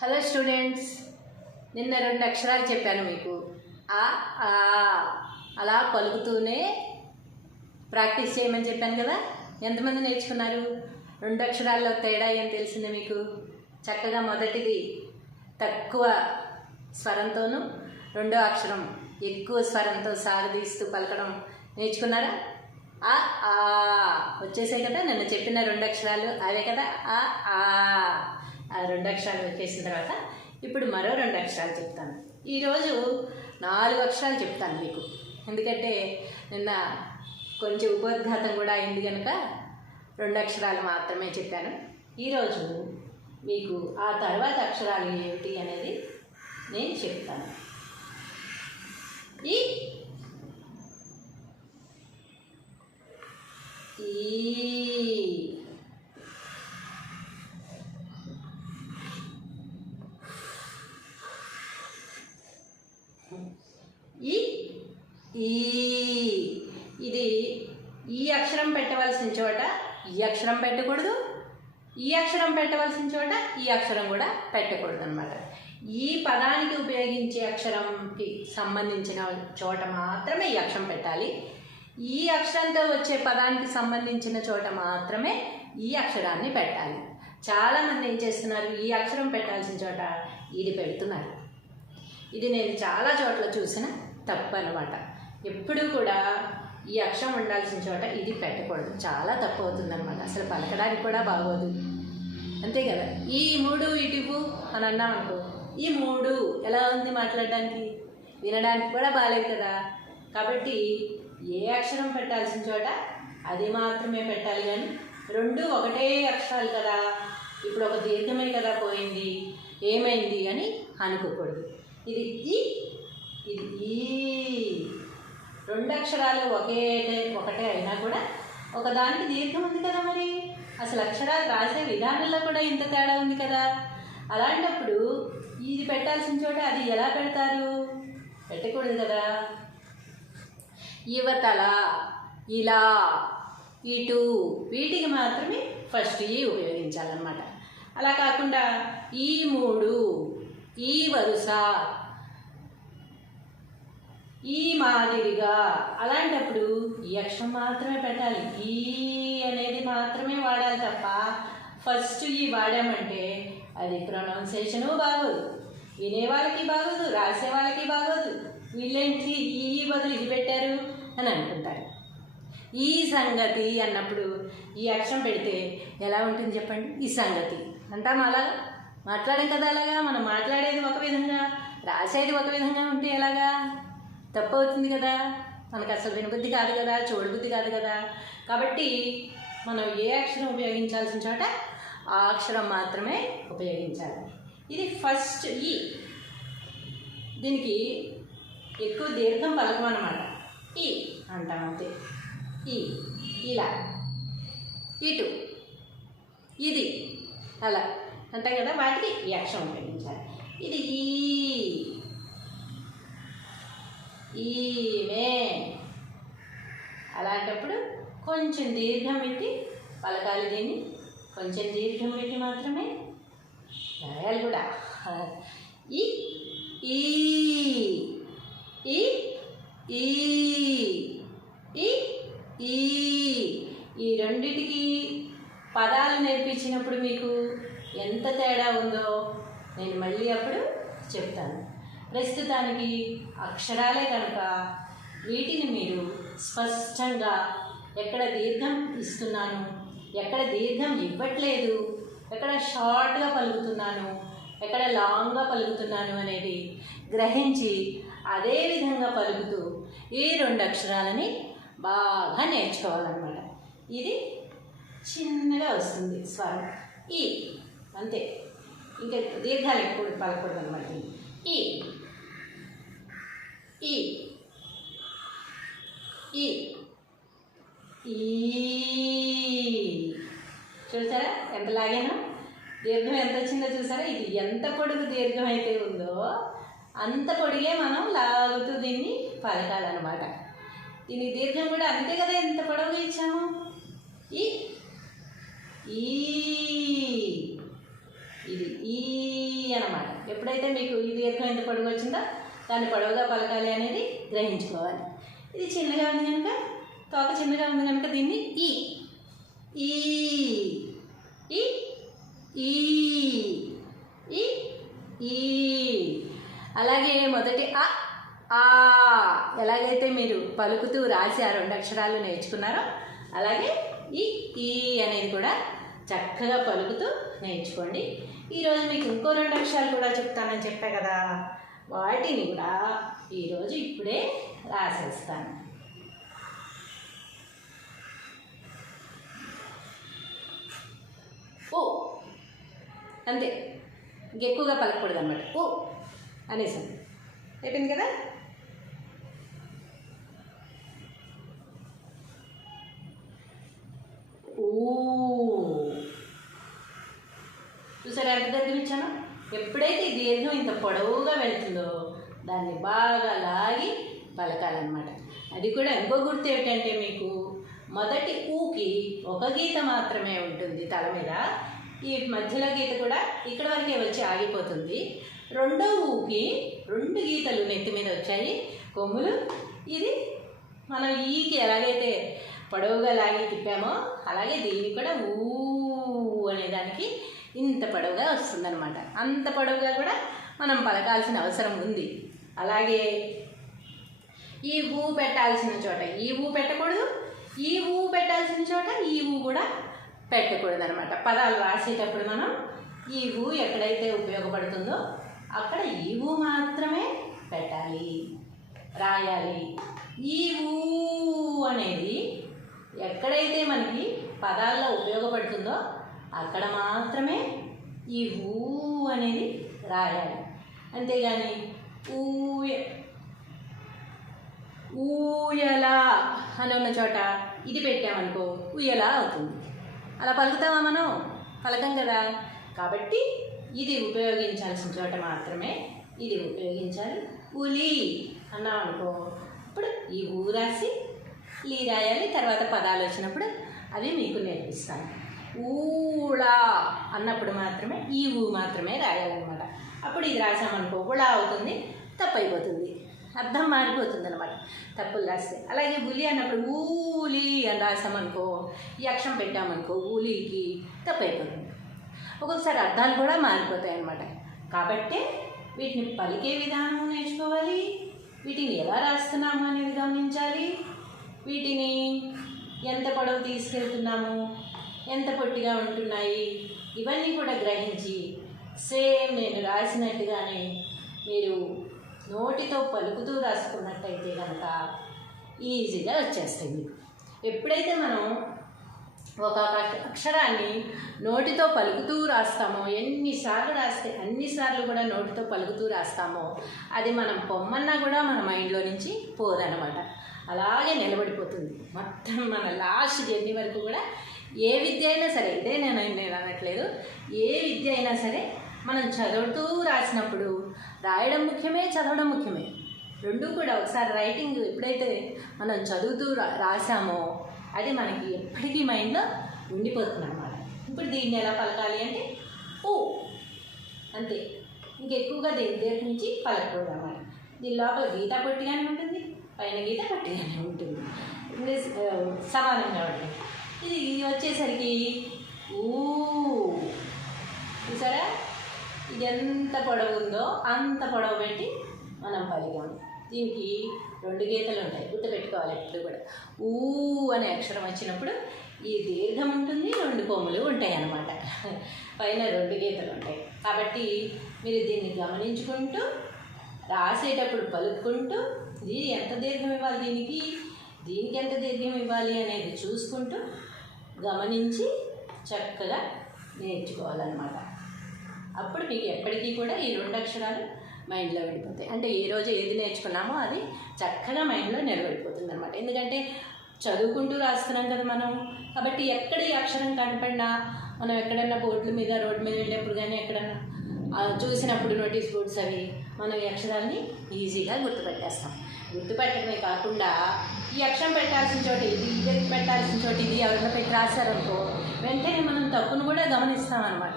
Hello students, నిన్న 2 అక్షరాలు చెప్పాను మీకు. ఆ ఆ అలా పలుకుతూనే ప్రాక్టీస్ చేయమని చెప్పాను కదా. ఎంతమంది నేర్చుకున్నారు? 2 అక్షరాల్లో తేడా ఏం తెలిసింది మీకు? చక్కగా మొదటిది తక్కువ స్వరంతోనూ రెండో అక్షరం ఎక్కువ స్వరంతో సాగదీస్తూ పలకడం నేర్చుకున్నారా? ఆ ఆ వచ్చేసాయి కదా. నిన్న చెప్పిన 2 అక్షరాలు అవే కదా. ఆ ఆ 2 అక్షరాలు వచ్చేసిన తర్వాత ఇప్పుడు మరో 2 అక్షరాలు చెప్తాను. ఈరోజు 4 అక్షరాలు చెప్తాను మీకు. ఎందుకంటే నిన్న కొంచెం ఉపోద్ఘాతం కూడా అయింది కనుక 2 అక్షరాలు మాత్రమే చెప్పాను. ఈరోజు మీకు ఆ తర్వాత అక్షరాలు ఏమిటి అనేది నేను చెప్తాను. ఈ ఇది ఈ అక్షరం పెట్టవలసిన చోట ఈ అక్షరం పెట్టకూడదు, ఈ అక్షరం పెట్టవలసిన చోట ఈ అక్షరం కూడా పెట్టకూడదు అన్నమాట. ఈ పదానికి ఉపయోగించే అక్షరంకి సంబంధించిన చోట మాత్రమే ఈ అక్షరం పెట్టాలి. ఈ అక్షరంతో వచ్చే పదానికి సంబంధించిన చోట మాత్రమే ఈ అక్షరాన్ని పెట్టాలి. చాలామంది ఏం చేస్తున్నారు, ఈ అక్షరం పెట్టాల్సిన చోట ఇది పెడుతున్నారు. ఇది నేను చాలా చోట్ల చూసిన తప్పు అన్నమాట. ఎప్పుడూ కూడా ఈ అక్షరం ఉండాల్సిన చోట ఇది పెట్టకూడదు. చాలా తప్పు అవుతుందన్నమాట. అసలు పలకడానికి కూడా బాగోదు. అంతే కదా. ఈ 3 ఇటువు అని అన్నాం అనుకో, ఈ 3 ఎలా ఉంది మాట్లాడడానికి, వినడానికి కూడా బాగాలేదు కదా. కాబట్టి ఏ అక్షరం పెట్టాల్సిన చోట అది మాత్రమే పెట్టాలి. కానీ 2 ఒకటే అక్షరాలు కదా, ఇప్పుడు ఒక దీర్ఘమే కదా పోయింది, ఏమైంది అని అనుకోకూడదు. ఇది ఇది ఈ 2 అక్షరాలు ఒకటే అయినా కూడా ఒకదానికి దీర్ఘం ఉంది కదా. మరి అసలు అక్షరాలు రాసే విధానంలో కూడా ఇంత తేడా ఉంది కదా. అలాంటప్పుడు ఇది పెట్టాల్సిన చోట అది ఎలా పెడతారు? పెట్టకూడదు కదా. యువతల, ఇలా, ఇటు వీటికి మాత్రమే ఫస్ట్ ఈ ఉపయోగించాలన్నమాట. అలా కాకుండా ఈ 3, ఈ వరుస, ఈ మాదిరిగా అలాంటప్పుడు ఈ అక్షరం మాత్రమే పెట్టాలి. ఈ అనేది మాత్రమే వాడాలి తప్ప ఫస్ట్ ఈ వాడామంటే అది ప్రొనౌన్సియేషను బాగోదు, వినే వాళ్ళకి బాగోదు, రాసే వాళ్ళకి బాగోదు. వీళ్ళేంటి ఈ బదులు ఇది పెట్టారు అని అనుకుంటారు. ఈ సంగతి అన్నప్పుడు ఈ అక్షరం పెడితే ఎలా ఉంటుంది చెప్పండి? ఈ సంగతి అంటాం. అలా మాట్లాడాం కదా. అలాగా మనం మాట్లాడేది ఒక విధంగా, రాసేది ఒక విధంగా ఉంటే ఎలాగా? తప్పు అవుతుంది కదా. మనకు అసలు వినబుద్ధి కాదు కదా, చూడబుద్ధి కాదు కదా. కాబట్టి మనం ఏ అక్షరం ఉపయోగించాల్సిన చోట ఆ అక్షరం మాత్రమే ఉపయోగించాలి. ఇది ఫస్ట్ ఈ. దీనికి ఎక్కువ దీర్ఘం పలకం అన్నమాట. ఈ అంటాం అంతే. ఈ, ఇలా, ఇటు, ఇది అలా అంటాం కదా. వాటికి ఈ అక్షరం ఉపయోగించాలి. ఇది ఈమె అలాంటప్పుడు కొంచెం దీర్ఘం పెట్టి పలకాలి. దీన్ని కొంచెం దీర్ఘం పెట్టి మాత్రమే రాయాలి కూడా. ఈ ఈ ఈ ఈ ఈ ఈ రెండిటికి పదాలు నేర్పించినప్పుడు మీకు ఎంత తేడా ఉందో నేను మళ్ళీ అప్పుడు చెప్తాను. ప్రస్తుతానికి అక్షరాలే కనుక వీటిని మీరు స్పష్టంగా ఎక్కడ దీర్ఘం ఇస్తున్నాను, ఎక్కడ దీర్ఘం ఇవ్వట్లేదు, ఎక్కడ షార్ట్గా పలుకుతున్నాను, ఎక్కడ లాంగ్గా పలుకుతున్నాను అనేది గ్రహించి అదే విధంగా పలుకుతూ ఈ 2 అక్షరాలని బాగా నేర్చుకోవాలన్నమాట. ఇది చిన్నగా వస్తుంది స్వరం ఈ, అంతే. ఇంకా దీర్ఘాలు ఎక్కువ పలకూడదు అనమాట. ఈ ఈ ఈ ఈ చూసారా ఎంత లాగానో? దీర్ఘం ఎంత వచ్చిందో చూసారా? ఇది ఎంత పొడుగు దీర్ఘం అయితే ఉందో అంత పొడిగే మనం లాగుతూ దీన్ని పలకాలన్నమాట. దీని దీర్ఘం కూడా అంతే కదా, ఎంత పొడవుగా ఇచ్చాము. ఈ ఈ ఇది ఈ అన్నమాట. ఎప్పుడైతే మీకు ఈ దీర్ఘం ఎంత పొడవు వచ్చిందో దాన్ని పొడవుగా పలకాలి అనేది గ్రహించుకోవాలి. ఇది చిన్నగా ఉంది కనుక, తోక చిన్నగా ఉంది కనుక దీన్ని ఈ ఈ ఈ ఈ ఈ ఈ. అలాగే మొదటి ఆ ఎలాగైతే మీరు పలుకుతూ రాసి ఆ 2 అక్షరాలు నేర్చుకున్నారో అలాగే ఈ అనేది కూడా చక్కగా పలుకుతూ నేర్చుకోండి. ఈరోజు మీకు ఇంకో 2 అక్షరాలు కూడా చెప్తానని చెప్పా కదా, వాటిని కూడా ఈరోజు ఇప్పుడే రాసేస్తాను. ఓ అంతే, ఇంకెక్కువగా పలకూడదు అన్నమాట. ఓ అనేసాను, అయిపోయింది కదా. చూసారా ఎంత దగ్గర ఇచ్చాను. ఎప్పుడైతే ఈ దీర్ఘం ఇంత పొడవుగా వెళ్తుందో దాన్ని బాగా లాగి పలకాలన్నమాట. అది కూడా ఇంకో గుర్తు ఏమిటంటే, మీకు మొదటి ఊకి ఒక గీత మాత్రమే ఉంటుంది తల మీద, ఈ మధ్యలో గీత కూడా ఇక్కడ వరకే వచ్చి ఆగిపోతుంది. రెండో ఊకి 2 గీతలు నెత్తి మీద వచ్చాయి, కొమ్ములు. ఇది మనం ఈకి ఎలాగైతే పొడవుగా లాగి తిప్పామో అలాగే దీనికి కూడా ఊ అనేదానికి ఇంత పొడవుగా వస్తుందన్నమాట. అంత పొడవుగా కూడా మనం పలకాల్సిన అవసరం ఉంది. అలాగే ఈ ఊ పెట్టాల్సిన చోట ఈ ఊ పెట్టకూడదు, ఈ ఊ పెట్టాల్సిన చోట ఈ ఊ కూడా పెట్టకూడదు అనమాట. పదాలు రాసేటప్పుడు మనం ఈ ఊ ఎక్కడైతే ఉపయోగపడుతుందో అక్కడ ఈ ఊ మాత్రమే పెట్టాలి, రాయాలి. ఈ ఊ అనేది ఎక్కడైతే మనకి పదాల్లో ఉపయోగపడుతుందో అక్కడ మాత్రమే ఈ ఊ అనేది రాయాలి. అంతేగాని ఊయల అని ఉన్న చోట ఇది పెట్టామనుకో ఉయ్యలా అవుతుంది. అలా పలుకుతామా మనం? పలకం కదా. కాబట్టి ఇది ఉపయోగించాల్సిన చోట మాత్రమే ఇది ఉపయోగించాలి. ఉలి అన్నామనుకో ఇప్పుడు ఈ ఊ రాసి లీ రాయాలి. తర్వాత పదాలు వచ్చినప్పుడు అవి మీకు నేర్పిస్తాను. ఊళా అన్నప్పుడు మాత్రమే ఈ ఊ మాత్రమే రాయాలన్నమాట. అప్పుడు ఇది రాసామనుకో ఉళా అవుతుంది, తప్పు అయిపోతుంది, అర్థం మారిపోతుంది అనమాట తప్పులు రాస్తే. అలాగే ఉలి అన్నప్పుడు ఊలి అని రాసామనుకో, ఈ అక్షరం పెట్టామనుకో ఊలికి తప్పు అయిపోతుంది. ఒక్కొక్కసారి అర్థాలు కూడా మారిపోతాయి అన్నమాట. కాబట్టి వీటిని పలికే విధానం నేర్చుకోవాలి, వీటిని ఎలా రాస్తున్నాము అనేది గమనించాలి, వీటిని ఎంత పొడవు తీసుకెళ్తున్నాము, ఎంత పొట్టిగా ఉంటున్నాయి, ఇవన్నీ కూడా గ్రహించి సేమ్ నేను రాసినట్టుగానే మీరు నోటితో పలుకుతూ రాసుకున్నట్టయితే కనుక ఈజీగా వచ్చేస్తాయి మీకు. ఎప్పుడైతే మనం ఒక అక్షరాన్ని నోటితో పలుకుతూ రాస్తామో, ఎన్నిసార్లు రాస్తే అన్నిసార్లు కూడా నోటితో పలుకుతూ రాస్తామో అది మనం పొమ్మన్నా కూడా మన మైండ్లో నుంచి పోదనమాట. అలాగే నిలబడిపోతుంది మొత్తం మన లాస్ట్ జర్నీ వరకు కూడా. ఏ విద్య అయినా సరే, ఇదే నేను అనట్లేదు, ఏ విద్య అయినా సరే మనం చదువుతూ రాసినప్పుడు రాయడం ముఖ్యమే, చదవడం ముఖ్యమే, రెండూ కూడా. ఒకసారి రైటింగ్ ఎప్పుడైతే మనం చదువుతూ రాసామో అది మనకి ఎప్పటికీ మైండ్లో ఉండిపోతుంది అన్నమాట. ఇప్పుడు దీన్ని ఎలా పలకాలి అంటే ఓ అంతే, ఇంకెక్కువగా దగ్గర నుంచి పలకకూడదు అన్నమాట. దీని లోపల గీత పొట్టిగానే ఉంటుంది, పైన గీత పొట్టిగానే ఉంటుంది, సమానంగా ఉంటుంది. ఇది వచ్చేసరికి ఊ, చూసారా ఇది ఎంత పొడవు ఉందో అంత పొడవు పెట్టి మనం పలికాము. దీనికి 2 గీతలు ఉంటాయి, గుర్తుపెట్టుకోవాలి ఎప్పుడు కూడా. ఊ అనే అక్షరం వచ్చినప్పుడు ఈ దీర్ఘం ఉంటుంది, 2 కొమ్ములు ఉంటాయి అన్నమాట, పైన 2 గీతలు ఉంటాయి. కాబట్టి మీరు దీన్ని గమనించుకుంటూ రాసేటప్పుడు పలుకుంటూ ఇది ఎంత దీర్ఘం ఇవ్వాలి, దీనికి ఎంత దీర్ఘం ఇవ్వాలి అనేది చూసుకుంటూ గమనించి చక్కగా నేర్చుకోవాలన్నమాట. అప్పుడు మీకు ఎప్పటికీ కూడా ఈ 2 అక్షరాలు మైండ్లో వెళ్ళిపోతాయి. అంటే ఏ రోజు ఏది నేర్చుకున్నామో అది చక్కగా మైండ్లో నిలబడిపోతుంది అనమాట. ఎందుకంటే చదువుకుంటూ రాస్తున్నాం కదా మనం. కాబట్టి ఎక్కడ ఈ అక్షరం కనపడినా మనం ఎక్కడన్నా బోర్డుల మీద రోడ్డు మీద వెళ్ళేప్పుడు కానీ ఎక్కడన్నా చూసినప్పుడు నోటీస్ బోర్డ్స్ అవి మనం ఈ అక్షరాన్ని ఈజీగా గుర్తుపెట్టేస్తాం. గుర్తుపెట్టడమే కాకుండా ఈ అక్షరం పెట్టాల్సిన చోట ఇది, ఇది పెట్టాల్సిన చోట ఇది ఎవరైనా పెట్టి రాశారనుకో వెంటనే మనం తప్పును కూడా గమనిస్తాం అనమాట.